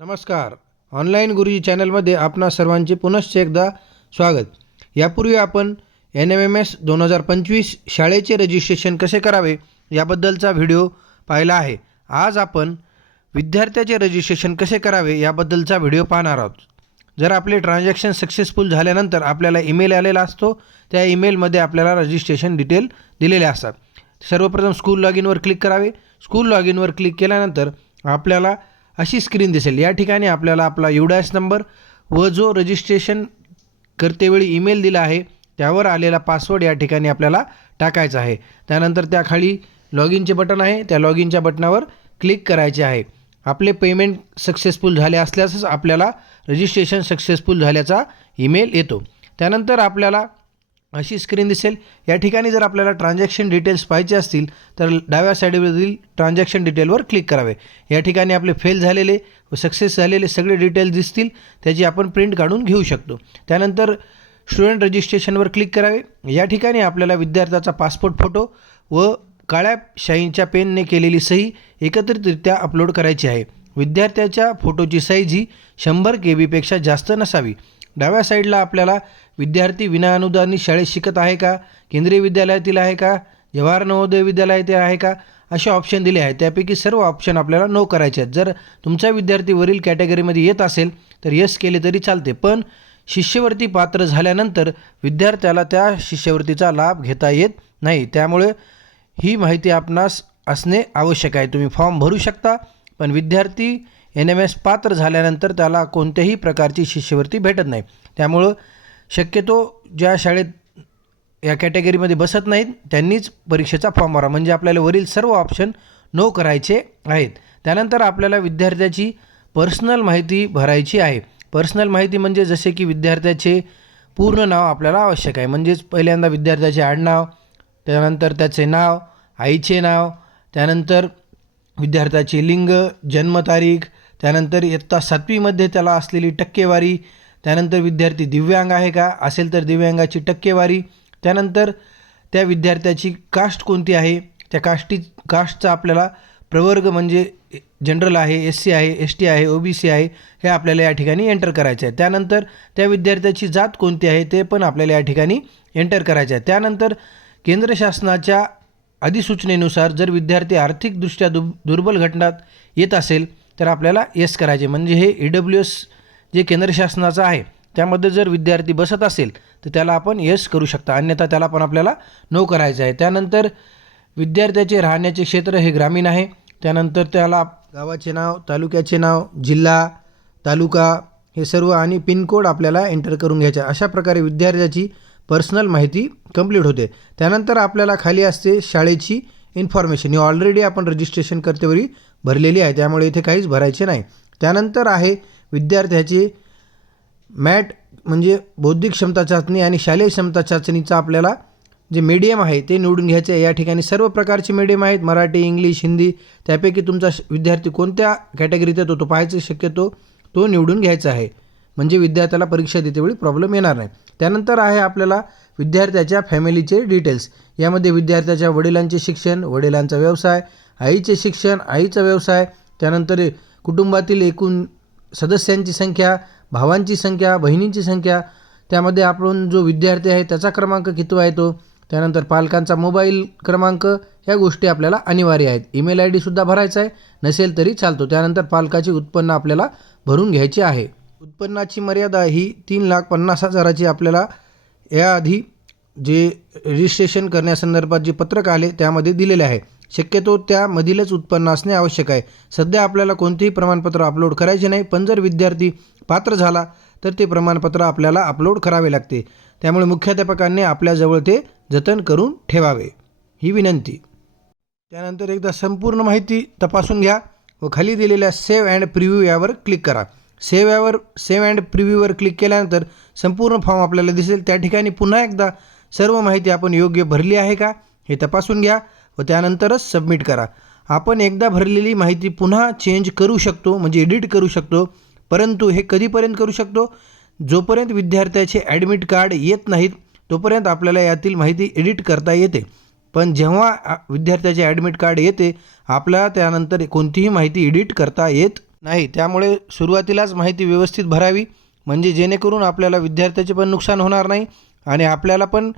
नमस्कार. ऑनलाईन गुरुजी चॅनलमध्ये आपणा सर्वांचे पुनश्च एकदा स्वागत. यापूर्वी आपण एन एम एम एस दोन हजार पंचवीस शाळेचे रजिस्ट्रेशन कसे करावे याबद्दलचा व्हिडिओ पाहिला आहे. आज आपण विद्यार्थ्याचे रजिस्ट्रेशन कसे करावे याबद्दलचा व्हिडिओ पाहणार आहोत. जर आपले ट्रान्झॅक्शन सक्सेसफुल झाल्यानंतर आपल्याला ईमेल आलेला असतो त्या ईमेलमध्ये आपल्याला रजिस्ट्रेशन डिटेल दिलेले असतात. सर्वप्रथम स्कूल लॉग इनवर क्लिक करावे. स्कूल लॉग इनवर क्लिक केल्यानंतर आपल्याला अशी स्क्रीन दिसेल. या ठिकाणी आपल्याला आपला युडायस नंबर व जो रजिस्ट्रेशन करतेवेळी ईमेल दिला आहे त्यावर आलेला पासवर्ड या ठिकाणी आपल्याला टाकायचा आहे. त्यानंतर त्याखाली लॉग इनचे बटन आहे. त्या लॉग इनच्या बटनावर क्लिक करायचे आहे. आपले पेमेंट सक्सेसफुल झाले असल्यासच आपल्याला रजिस्ट्रेशन सक्सेसफुल झाल्याचा ईमेल येतो. त्यानंतर आपल्याला अशी स्क्रीन दिसेल. या ठिकाणी जर आपल्याला ट्रान्झॅक्शन डिटेल्स पाहिजे असतील तर डाव्या साईडवरील ट्रान्झॅक्शन डिटेलवर क्लिक करावे. या ठिकाणी आपले फेल झालेले व सक्सेस झालेले सगळे डिटेल्स दिसतील त्याची आपण प्रिंट काढून घेऊ शकतो. त्यानंतर स्टुडंट रजिस्ट्रेशनवर क्लिक करावे. या ठिकाणी आपल्याला विद्यार्थ्याचा पासपोर्ट फोटो व काळ्या शाईंच्या पेनने केलेली सही एकत्रितरित्या अपलोड करायची आहे. विद्यार्थ्याच्या फोटोची साईज ही शंभर के बीपेक्षा जास्त नसावी. डाव्या साईडला आपल्याला विद्यार्थी विनाअनुदानित शाळेत शिकत आहे का? केंद्रीय विद्यालयातील आहे का? जवाहर नवोदय विद्यालयातील आहे का? असे ऑप्शन दिले आहेत. त्यापैकी सर्व ऑप्शन आपल्याला नो करायचे आहेत. जर तुमचा विद्यार्थी वरील कॅटेगरीमध्ये येत असेल तर यस केले तरी चालते. पण शिष्यवृत्ती पात्र झाल्यानंतर विद्यार्थ्याला त्या शिष्यवृत्तीचा लाभ घेता येत नाही. त्यामुळे ही माहिती आपणास असणे आवश्यक आहे. तुम्ही फॉर्म भरू शकता पण विद्यार्थी एन एम एस पात्र झाल्यानंतर त्याला कोणत्याही प्रकारची शिष्यवृत्ती भेटत नाही. त्यामुळं शक्यतो ज्या शाळेत या कॅटेगरीमध्ये बसत नाहीत त्यांनीच परीक्षेचा फॉर्म भरा म्हणजे आपल्याला वरील सर्व ऑप्शन नो करायचे आहेत. त्यानंतर आपल्याला विद्यार्थ्याची पर्सनल माहिती भरायची आहे. पर्सनल माहिती म्हणजे जसे की विद्यार्थ्याचे पूर्ण नाव आपल्याला आवश्यक आहे. म्हणजेच पहिल्यांदा विद्यार्थ्याचे आडनाव त्यानंतर त्याचे नाव आईचे नाव त्यानंतर विद्यार्थ्याचे लिंग जन्मतारीख त्यानंतर इयत्ता सातवीमध्ये त्याला असलेली टक्केवारी. त्यानंतर विद्यार्थी दिव्यांग आहे का? असेल तर दिव्यांगाची टक्केवारी. त्यानंतर त्या विद्यार्थ्याची कास्ट कोणती आहे? त्या कास्टी कास्टचा आपल्याला प्रवर्ग म्हणजे जनरल आहे एस सी आहे एस टी आहे ओ बी सी आहे हे आपल्याला या ठिकाणी एंटर करायचे आहे. त्यानंतर त्या विद्यार्थ्याची जात कोणती आहे? ते पण आपल्याला या ठिकाणी एंटर करायचे आहे. त्यानंतर केंद्र शासनाच्या अधिसूचनेनुसार जर विद्यार्थी आर्थिकदृष्ट्या दु दुर्बल घटनात येत असेल तर आपल्याला येस करायचे. म्हणजे हे ई डब्ल्यू एस जे केंद्र शासनाचं आहे त्यामध्ये जर विद्यार्थी बसत असेल तर त्याला आपण येस करू शकता. अन्यथा त्याला पण आपल्याला नो करायचं आहे. त्यानंतर विद्यार्थ्याचे राहण्याचे क्षेत्र हे ग्रामीण आहे. त्यानंतर त्याला गावाचे नाव तालुक्याचे नाव जिल्हा तालुका हे सर्व आणि पिनकोड आपल्याला एंटर करून घ्यायचा. अशा प्रकारे विद्यार्थ्याची पर्सनल माहिती कंप्लीट होते. त्यानंतर आपल्याला खाली असते शाळेची इन्फॉर्मेशन. ही ऑलरेडी आपण रजिस्ट्रेशन करतेवेळी भरलेली आहे. त्यामुळे इथे काहीच भरायचे नाही. त्यानंतर आहे विद्यार्थ्याची मॅट म्हणजे बौद्धिक क्षमता चाचणी आणि शालेय क्षमता चाचणीचा आपल्याला जे मीडियम आहे ते निवडून घ्यायचे आहे. या ठिकाणी सर्व प्रकारचे मीडियम आहेत. मराठी इंग्लिश हिंदी त्यापैकी तुमचा श- विद्यार्थी कोणत्या कॅटेगरीत येतो तो पाहायचं शक्यतो तो निवडून घ्यायचा आहे. म्हणजे विद्यार्थ्याला परीक्षा देतेवेळी प्रॉब्लेम येणार नाही. त्यानंतर आहे आपल्याला विद्यार्थ्याच्या फॅमिलीचे डिटेल्स यामध्ये विद्यार्थ्याच्या वडिलांचे शिक्षण वडिलांचा व्यवसाय आईचे शिक्षण आईचा व्यवसाय त्यानंतर कुटुंबातील एकूण सदस्यांची संख्या भावांची संख्या बहिणींची संख्या त्यामध्ये आपण जो विद्यार्थी आहे त्याचा क्रमांक किती आहे तो त्यानंतर पालकांचा मोबाईल क्रमांक ह्या गोष्टी आपल्याला अनिवार्य आहेत. ईमेल आय डीसुद्धा भरायचा आहे नसेल तरी चालतो. त्यानंतर पालकाचे उत्पन्न आपल्याला भरून घ्यायचे आहे. उत्पन्नाची मर्यादा ही तीन लाख पन्नास हजाराची आपल्याला याआधी जे रजिस्ट्रेशन करण्यासंदर्भात जे पत्रक आले त्यामध्ये दिलेले आहे. शक्यतो त्यामधीलच उत्पन्न असणे आवश्यक आहे. सध्या आपल्याला कोणतेही प्रमाणपत्र अपलोड करायचे नाही पण जर विद्यार्थी पात्र झाला तर ते प्रमाणपत्र आपल्याला अपलोड करावे लागते. त्यामुळे मुख्याध्यापकांनी आपल्याजवळ ते जतन करून ठेवावे. ही विनंती. त्यानंतर एकदा संपूर्ण माहिती तपासून घ्या व खाली दिलेल्या सेव्ह अँड प्रिव्ह्यू यावर क्लिक करा. सेव्ह यावर सेव्ह अँड प्रिव्ह्यूवर क्लिक केल्यानंतर संपूर्ण फॉर्म आपल्याला दिसेल. त्या ठिकाणी पुन्हा एकदा सर्व माहिती आपण योग्य भरली आहे का हे तपासून घ्या. व त्यानंतरच सबमिट करा. आपण एकदा भरलेली माहिती पुन्हा चेंज करू शकतो म्हणजे एडिट करू शकतो परंतु हे कधीपर्यंत करू शकतो? जोपर्यंत विद्यार्थ्याचे ॲडमिट कार्ड येत नाहीत तोपर्यंत आपल्याला यातील माहिती एडिट करता येते. पण जेव्हा विद्यार्थ्याचे ॲडमिट कार्ड येते आपल्याला त्यानंतर कोणतीही माहिती एडिट करता येत नाही. त्यामुळे सुरुवातीलाच माहिती व्यवस्थित भरावी म्हणजे जेणेकरून आपल्याला विद्यार्थ्याचे पण नुकसान होणार नाही आणि आपल्याला पण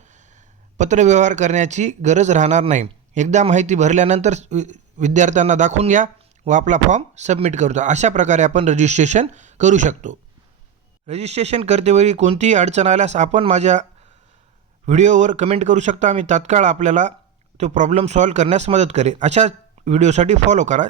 पत्रव्यवहार करण्याची गरज राहणार नाही. एकदा माहिती भरल्यानंतर वि- विद्यार्थ्यांना दाखवून घ्या व आपला फॉर्म सबमिट करतो. अशा प्रकारे आपण रजिस्ट्रेशन करू शकतो. रजिस्ट्रेशन करतेवेळी कोणतीही अडचण आल्यास आपण माझ्या व्हिडिओवर कमेंट करू शकता. मी तात्काळ आपल्याला तो प्रॉब्लेम सॉल्व करण्यास मदत करेन. अशा व्हिडिओसाठी फॉलो करा.